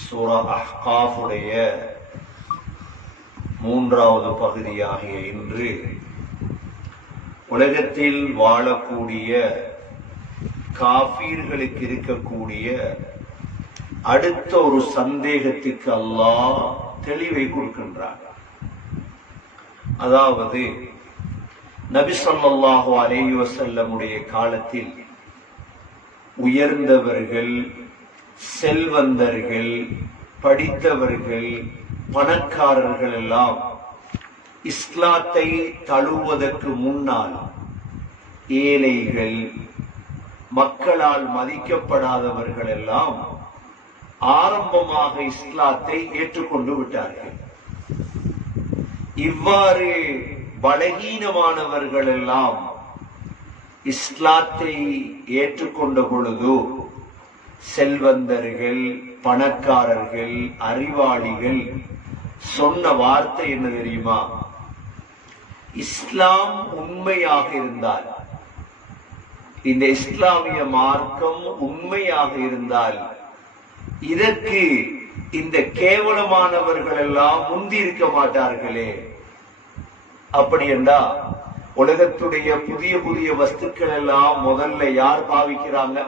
சூரா அஹ்காஃபுடைய மூன்றாவது பகுதியாகிய இன்று உலகத்தில் வாழக்கூடிய காபீர்களுக்கு இருக்கக்கூடிய அடுத்த ஒரு சந்தேகத்துக்கு அல்லாஹ் தெளிவை கொடுக்கின்றார் அதாவது நபி சொல்லாஹு அலைஹி வஸல்லமுடைய காலத்தில் உயர்ந்தவர்கள் செல்வந்தர்கள் படித்தவர்கள் பணக்காரர்கள் எல்லாம் இஸ்லாத்தை தழுவதற்கு முன்னால் ஏழைகள் மக்களால் மதிக்கப்படாதவர்கள் எல்லாம் ஆரம்பமாக இஸ்லாத்தை ஏற்றுக்கொண்டு விட்டார்கள். இவ்வாறு பலகீனமானவர்கள் எல்லாம் இஸ்லாத்தை ஏற்றுக்கொண்ட பொழுது செல்வந்தர்கள் பணக்காரர்கள் அறிவாளிகள் சொன்ன வார்த்தை என்ன தெரியுமா? இஸ்லாம் உண்மையாக இருந்தால் இந்த இஸ்லாமிய மார்க்கம் உண்மையாக இருந்தால் இதற்கு இந்த கேவலமானவர்கள் எல்லாம் முந்தி இருக்க மாட்டார்களே. அப்படி என்றா உலகத்துடைய புதிய புதிய வஸ்துக்கள் எல்லாம் முதல்ல யார் பாவிக்கிறாங்க?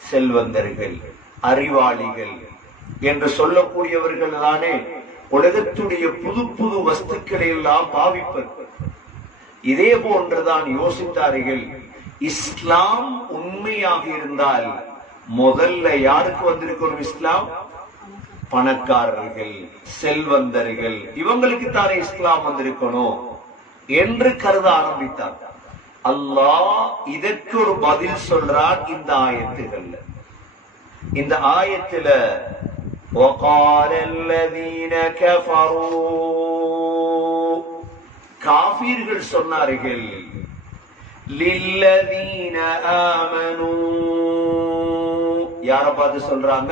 செல்வந்தர்கள் அறிவாளிகள் என்று சொல்லக்கூடியவர்கள் தானே உலகத்துடைய புது புது வஸ்துக்களை எல்லாம் பாவிப்பர். இதே போன்றுதான் யோசித்தார்கள். இஸ்லாம் உண்மையாக இருந்தால் முதல்ல யாருக்கு வந்திருக்கணும் இஸ்லாம்? பணக்காரர்கள் செல்வந்தர்கள் இவங்களுக்கு தானே இஸ்லாம் வந்திருக்கணும் என்று கருத ஆரம்பித்தார். அல்லாஹ் இதற்கு ஒரு பதில் சொல்றான் இந்த ஆயத்துகள்ல இந்த ஆயத்துல وقال الذين كفروا காபீர்கள் சொன்னார்கள் للذين آمنوا யார பார்த்து சொல்றாங்க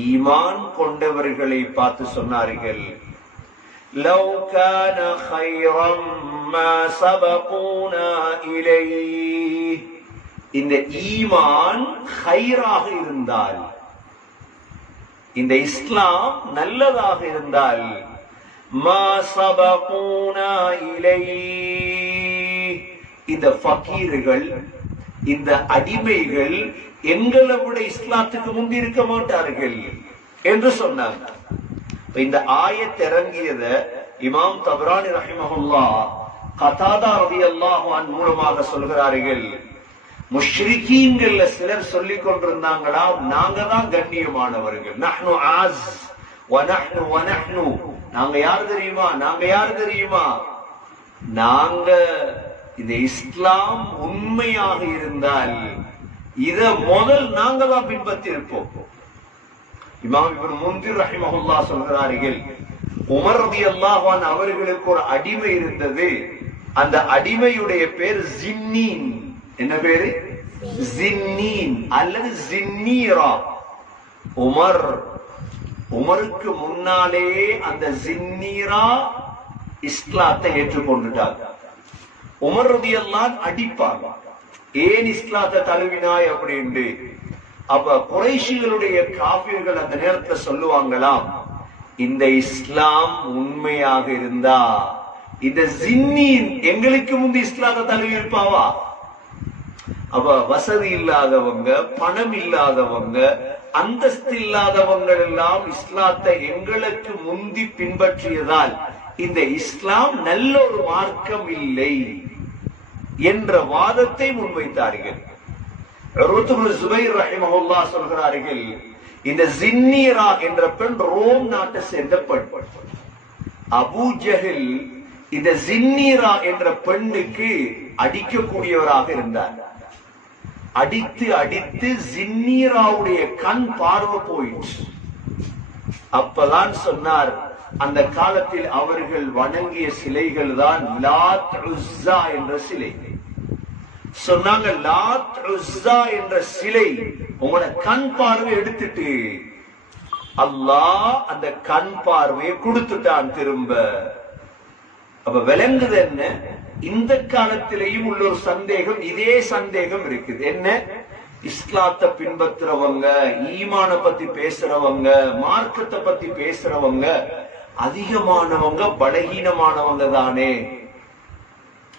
ஈமான் கொண்டவர்களை பார்த்து சொன்னார்கள் لو كان خيرا ما سبقونا إليه இந்த ஈமான் ஹைராக இருந்தால் இந்த இஸ்லாம் நல்லதாக இருந்தால் மா சபகூனா இலைஹ் இந்த ஃபக்கீர்கள் இந்த அடிமைகள் எங்களை விட இஸ்லாத்துக்கு முந்தி இருக்க மாட்டார்கள் என்று சொன்னாங்க இப்ப இந்த ஆயத் இறங்கியத இமாம் தபரானி ரஹிமஹுல்லா கதாதா ரவி அல்லாஹான் மூலமாக சொல்கிறார்கள். முஷ்ரிகீன்கள்ல சிலர் சொல்லிக் கொண்டிருந்தாங்களா? நாங்க தான் கண்ணியமானவர்கள். நஹ்னு ஆஸ் வனஹ்னு வனஹ்னு நாங்க யார் தெரியுமா? நாங்க யார் தெரியுமா? நாங்க இந்த இஸ்லாம் உண்மையாக இருந்தால் இத முதல் நாங்க தான் பின்பற்றி இருப்போம் இமாம் இவர் முந்திர் ரஹிமஹுல்லா சொல்கிறார்கள் உமர் ரலியல்லாஹு அவர்களுக்கு ஒரு அடிமை இருந்தது. அந்த அடிமையுடைய பேர் ஜின்னீன். என்ன பேரு? ஜின்னீன் அல்லது ஜின்னீரா. உமர் உமருக்கு முன்னாலே அந்த ஜின்னீரா இஸ்லாத்தை ஏற்றுக்கொண்டுட்டார். உமர் ரதியெல்லாம் அடிப்பார். ஏன் இஸ்லாத்தை தழுவினாய் அப்படின்ட்டு? அப்ப குறைஷிகளுடைய காபியர்கள் அந்த நேரத்துல சொல்லுவாங்களாம் இந்த இஸ்லாம் உண்மையாக இருந்தா இந்த ஜின்னின் எங்களுக்கு முந்தி இஸ்லாத்தை தழுவி இருப்பாவா? அப்ப வசதி இல்லாதவங்க பணம் இல்லாதவங்க அந்தஸ்து இல்லாதவங்க எல்லாம் இஸ்லாத்தை எங்களுக்கு முந்தி பின்பற்றியதால் இந்த இஸ்லாம் நல்ல ஒரு மார்க்கம் இல்லை என்ற வாதத்தை முன்வைத்தார்கள். சொல்கிறார்கள் இந்த ஜின்னியரா என்ற பெண் ரோம் நாட்டை சேர்ந்த பெண். அபூ ஜஹில் இந்த ஜின்னியரா என்ற பெண்ணுக்கு அடிக்கக்கூடியவராக இருந்தார். அடித்து அடித்து ஜின்னியராவுடைய கண் பார்வை போயிடுச்சு. அப்பதான் சொன்னார் அந்த காலத்தில் அவர்கள் வணங்கிய சிலைகள் தான் லாத் என்ற சிலை. சொன்னாங்க லாத் உஸ்ஸா என்ற சிலை உங்களோட கண் பார்வை எடுத்துட்டு அல்லாஹ் அந்த கண் பார்வையை கொடுத்துட்டான் திரும்ப. அப்ப விளங்குது என்ன? இந்த காலத்திலேயும் உள்ள ஒரு சந்தேகம் இதே சந்தேகம் இருக்குது. என்ன? இஸ்லாத்தை பின்பற்றுறவங்க ஈமான பத்தி பேசுறவங்க மார்க்கத்தை பத்தி பேசுறவங்க அதிகமானவங்க பலகீனமானவங்க தானே.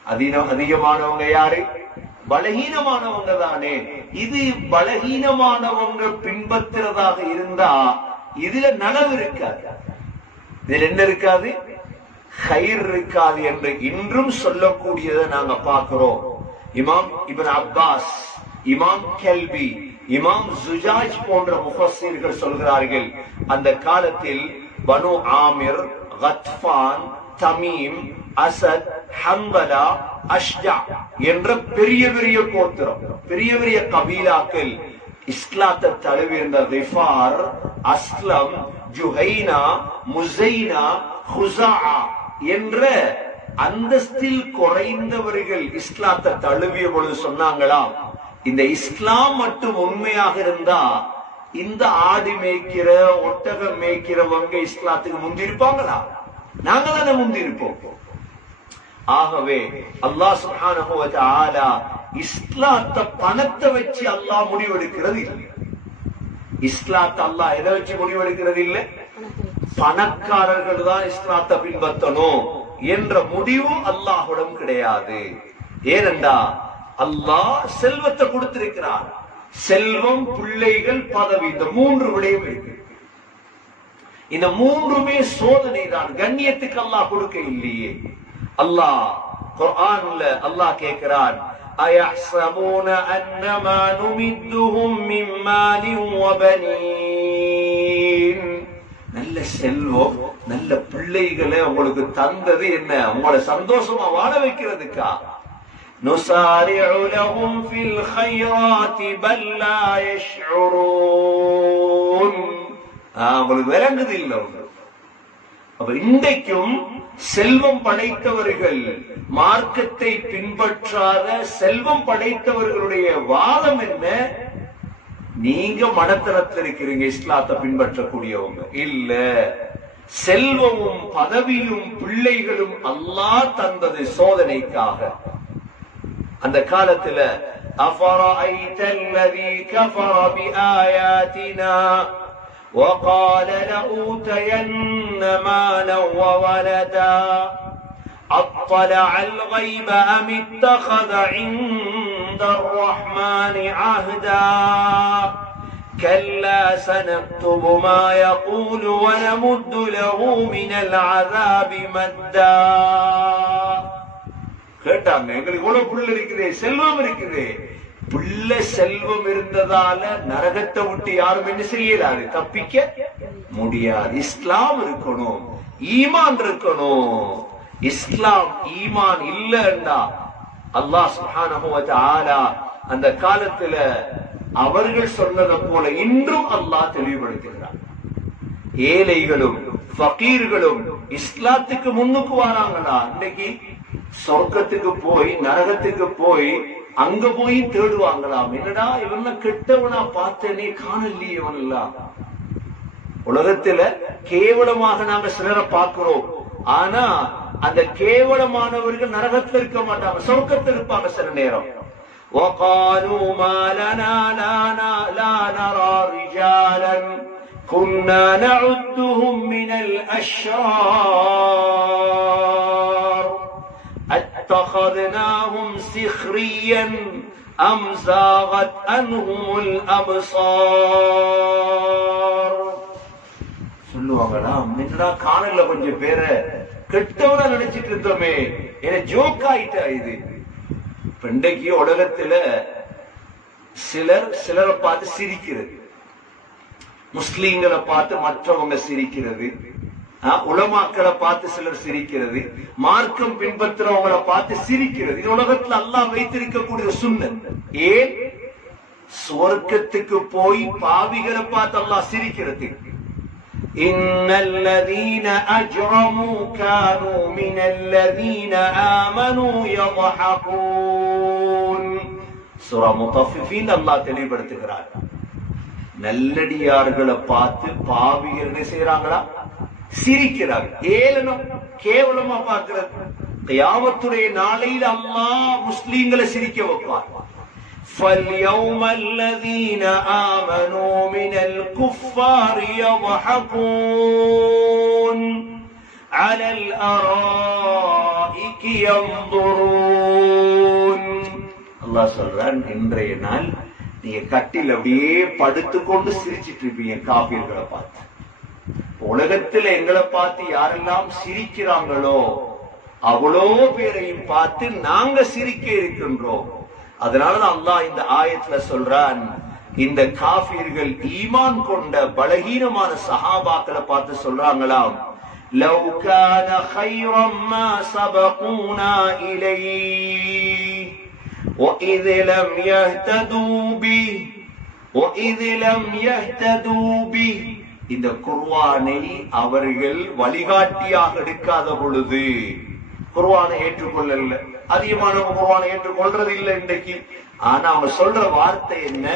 அதிகம் அதிகமானவங்க யாரு? பலகீனமானவங்க தானே. இது பலகீனமானவங்க பின்பற்றுறதாக இருந்தா இதுல நனவு இருக்காது. இதுல என்ன இருக்காது? கயிர் இருக்காது என்று இன்றும் சொல்லக்கூடியதை நாங்க பார்க்கிறோம். இமாம் இபன் அப்பாஸ் இமாம் கெல்பி இமாம் சுஜாஜ் போன்ற முஃபஸ்ஸீர்கள் சொல்கிறார்கள் அந்த காலத்தில் பனு ஆமிர் கத்பான் தமீம் அசத் ஹம்பலா அஷ்ஜா என்ற பெரிய பெரிய கோத்திரம் பெரிய பெரிய கபீலாக்கள் இஸ்லாத்தை தழுவியிருந்த ரிஃபார் அஸ்லம் ஜுஹைனா முசைனா ஹுசா என்ற அந்தஸ்தில் குறைந்தவர்கள் இஸ்லாத்தை தழுவிய பொழுது சொன்னாங்களாம் இந்த இஸ்லாம் மட்டும் உண்மையாக இருந்தா இந்த ஆடு மேய்க்கிற ஒட்டகம் மேய்க்கிறவங்க இஸ்லாத்துக்கு முந்திருப்பாங்களா? நாங்க தானே முந்திருப்போம். ஆகவே அல்லாஹ் சுப்ஹானஹு ஆலா இஸ்லாத்த பணத்தை வச்சு அல்லாஹ் முடிவெடுக்கிறது இல்லை. இஸ்லாத்த அல்லாஹ் எதை வச்சு முடிவெடுக்கிறது இல்லை? பணக்காரர்கள் தான் இஸ்லாத்தை பின்பற்றணும் என்ற முடிவு அல்லாஹுடம் கிடையாது. ஏனென்றா அல்லாஹ் செல்வத்தை கொடுத்திருக்கிறார். செல்வம் பிள்ளைகள் பதவி இந்த மூன்று விடையும் இருக்கு. இந்த மூன்றுமே சோதனை தான் கண்ணியத்துக்கு அல்லாஹ் கொடுக்க இல்லையே. அல்லாஹ் குர்ஆன்ல அல்லாஹ் கேட்கிறான் أيحسبون أن ما نمدهم من مال وبنين நல்ல செல்வம் நல்ல பிள்ளைகளை உங்களுக்கு தந்தது என்ன உங்களை சந்தோஷமா வாழ வைக்கிறதுக்கா نسارع لهم في الخيرات بل لا يشعرون ஆஹ், உங்களுக்கு விளங்குது இல்ல உங்களுக்கு அப்ப இன்றைக்கும் செல்வம் படைத்தவர்கள் மார்க்கத்தை பின்பற்றாத செல்வம் படைத்தவர்களுடைய வாதம் என்ன? நீங்க மடத்தனத்தில் இருக்கிறீங்க இஸ்லாத்தை பின்பற்றக்கூடியவங்க. இல்ல செல்வமும் பதவியும் பிள்ளைகளும் அல்லா தந்தது சோதனைக்காக. அந்த காலத்துல அஃபரா وقال لأوتين مالا وولدا أطلع الغيب أم اتخذ عند الرحمن عهدا كلا سنكتب ما يقول ونمد له من العذاب مدا கேட்டாங்க எங்களுக்கு இவ்வளவு புள்ள இருக்குது செல்வம் இருக்குது புள்ள செல்வம் இருந்ததால நரகத்தை விட்டு யாரும் என்ன செய்யலாது? தப்பிக்க முடியாது. இஸ்லாம் இருக்கணும். ஈமான் இருக்கணும். இஸ்லாம் ஈமான் இல்லைன்னா அல்லாஹ் சுப்ஹானஹு அந்த காலத்துல அவர்கள் சொன்னதை போல இன்றும் அல்லாஹ் தெளிவுபடுத்துகிறார் ஏழைகளும் ஃபகீர்களும் இஸ்லாத்துக்கு முன்னுக்கு வராங்களா? இன்னைக்கு சொர்க்கத்துக்கு போய் நரகத்துக்கு போய் அங்க போய் தேடுவாங்களாம் என்னடா இவன கெட்டவனா பார்த்தேனே காணலையே இவன் எல்லாம் உலகத்துல கேவலமாக நாங்க சிலரை பார்க்கிறோம் ஆனா அந்த கேவலமானவர்கள் நரகத்துல இருக்க மாட்டாங்க சொர்க்கத்தில் இருப்பாங்க சில நேரம் وقالوا ما لنا لا, نا- لا نرى رجالا كنا نعدهم من الأشرار اتخذناهم سخريا أم زاغت عنهم الأبصار சொல்லுவாங்கடா முன்னடா காணல கொஞ்சம் பேரை கெட்டவனா நினைச்சிட்டு இருந்தோமே என ஜோக் ஆயிட்டா இது இப்ப இன்றைக்கு உலகத்துல சிலர் சிலரை பார்த்து சிரிக்கிறது முஸ்லீம்களை பார்த்து மற்றவங்க சிரிக்கிறது ஆ, உலமாக்களை பார்த்து சிலர் சிரிக்கிறது மார்க்கம் பின்பற்றுறவங்களை பார்த்து சிரிக்கிறது இது உலகத்துல அல்லாஹ் வைத்திருக்கக்கூடிய சுண்ணத் ஏன் சுவர்க்கத்துக்கு போய் பாவிகளை பார்த்து அல்லாஹ் சிரிக்கிறது إن الذين أجرموا كانوا من الذين آمنوا يضحكون سورة مطففين الله தெளிவுபடுத்துகிறார் நல்லடியார்களை பார்த்து பாவிகள் என்ன செய்யறாங்களா சிரிக்கிறாங்க ஏளனம் கேவலமா பார்க்கிறது கியாமத்துடைய நாளையில் அல்லாஹ் முஸ்லீம்களை சிரிக்க வைப்பார் فاليوم الذين آمنوا من الكفار يضحكون على الأرائك ينظرون அல்லாஹ் சொல்றான் இன்றைய நாள் நீங்க கட்டில் அப்படியே படுத்துக்கொண்டு சிரிச்சிட்டு இருப்பீங்க காபீர்களை பார்த்து உலகத்துல எங்களை பார்த்து யாரெல்லாம் சிரிக்கிறாங்களோ அவ்வளோ பேரையும் பார்த்து நாங்க சிரிக்க இருக்கின்றோம் அதனாலதான் அல்லாஹ் இந்த ஆயத்துல சொல்றான் இந்த காபீர்கள் ஈமான் கொண்ட பலகீனமான சஹாபாக்களை பார்த்து சொல்றாங்களாம் لو كان خيرا ما سبقونا إليه وإذ لم يهتدوا به وإذ لم يهتدوا به இந்த குர்வானை அவர்கள் வழிகாட்டியாக எடுக்காத பொழுது குர்வானை ஏற்றுக்கொள்ளல. அதிகமானவங்க குர்வானை ஏற்றுக்கொள்றது இல்லை இன்றைக்கு. ஆனா அவங்க சொல்ற வார்த்தை என்ன?